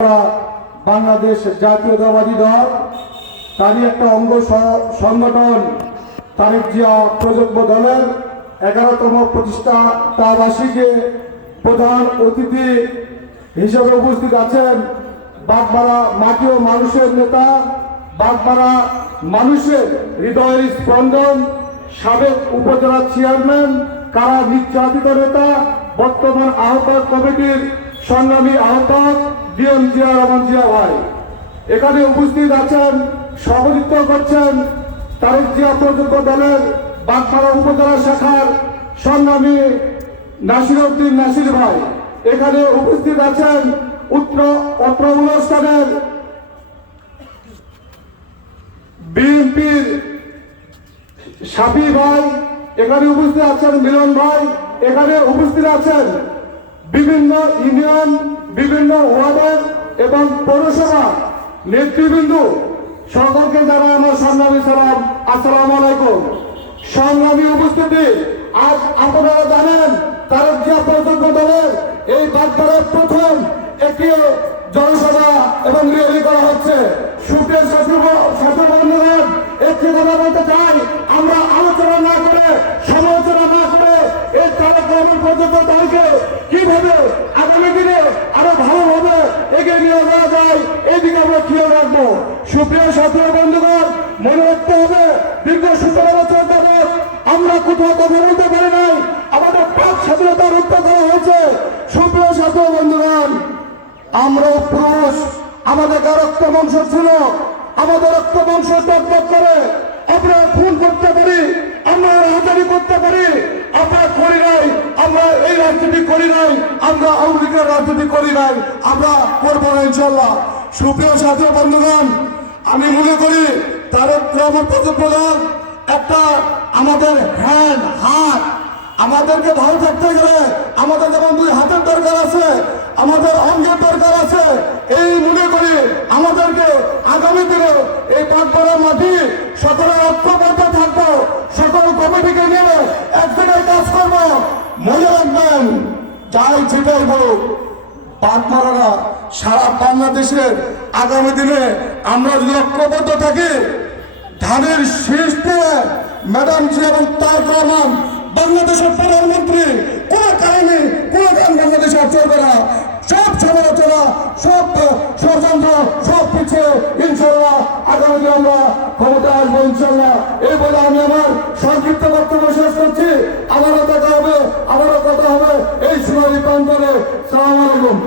বাংলাদেশ জাতীয়তাবাদী দল তারই একটা অঙ্গ সংগঠন তারেক জিয়া প্রজন্ম দলের 11তম প্রতিষ্ঠাবার্ষিকী প্রধান অতিথি হিসেবে উপস্থিত আছেন বাগমারা মাটি ও মানুষের নেতা, বাগমারা মানুষের হৃদয়ের স্পন্দন, সাবেক উপজেলা চেয়ারম্যান, কারা নির্যাতিত নেতা, বর্তমান আহ্বায়ক কমিটির সংগ্রামী আহ্বায়ক ডিএম জিয়া রহমান জিয়া ভাই। এখানে উপস্থিত আছেন, সভাপতিত্ব করছেন তারেক জিয়া প্রজন্ম দলের বাগমারা উপজেলা শাখার সংগ্রামী নাসির উদ্দিন নাসির ভাই। এখানে উপস্থিত আছেন অত্র অনুষ্ঠানের বিএনপির সাফি ভাই, এখানে উপস্থিত আছেন মিলন ভাই, এখানে উপস্থিত আছেন বিভিন্ন ইউনিয়ন, বিভিন্ন ওয়ার্ডের এবং পৌরসভা নেতৃবৃন্দ। সকলকে জানাই আমার সংগ্রামী সালাম, আসসালামু আলাইকুম। সংগ্রামী উপস্থিতি, আজ আপনারা জানেন তারেক জিয়া প্রজন্ম দলের এই বাগমারার প্রথম একটি জনসভা এবং র্যালি করা হচ্ছে। সুপ্রিয় ছাত্র বন্ধুগণ, একটি কথা বলতে চাই, আমরা আলোচনা না করে, সমালোচনা না করে এই তারেক রহমান প্রজন্ম দলকে কিভাবে আগামী দিনে আরো ভালোভাবে এগিয়ে নিয়ে যাওয়া যায় এদিকে আমরা খেয়াল রাখবো। সুপ্রিয় ছাত্র বন্ধুগণ, মনে রাখতে হবে দীর্ঘ 17 বছর যাবৎ আমরা কোথাও কথা বলতে পারি নাই, আমাদের পাঁচ স্বাধীনতা রক্ষা করা হয়েছে। সুপ্রিয় ছাত্র বন্ধুগণ, আমরা পুরুষ, আমাদের রক্ত বংশ ছিল, আমাদের রক্ত বংশ টকটক করে আমরা খুন করতে পারি, আমরা রাজনীতি করতে পারি, আমরা করি নাই, আমরা এই রাজনীতি করি নাই, আমরা আওয়ামী লীগের রাজনীতি করি নাই, আমরা করবো না ইনশাল্লাহ। সুপ্রিয় ছাত্র বন্ধুগণ, আমি মনে করি তারেক রহমান প্রজন্ম দল একটা আমাদের হাত, আমাদেরকে ভালো থাকতে গেলে আমাদের যেমন দুই হাতের দরকার আছে, আমাদের অঙ্গের দরকার আছে। এই মনে করি আমাদেরকে আগামী দিনে এই বাগমারার মাটি সকলের ঐক্যবদ্ধ থাকবো, সকল কমিটিকে নিয়ে এক জায়গায় কাজ করবো। মনে রাখবেন, যাই যেটাই বলুক, বাগমারারা সারা বাংলাদেশের আগামী দিনে আমরা যদি ঐক্যবদ্ধ থাকি, ধানের শীষ দিয়ে ম্যাডাম জি এবং তারেক রহমান বাংলাদেশের প্রধানমন্ত্রী, কোন কারণে বাংলাদেশ চলবে না। সব সমালোচনা, সব ষড়যন্ত্র, সব পিছিয়ে ইনশাল্লাহ আগামী দিনে আমরা ক্ষমতা আসবো ইনশাল্লাহ। এই বলে আমি আমার সংক্ষিপ্ত বক্তব্য শেষ করছি। আবারও দেখা হবে, আবারও কথা হবে এই সোনালী প্রান্তরে। সালাম আলাইকুম।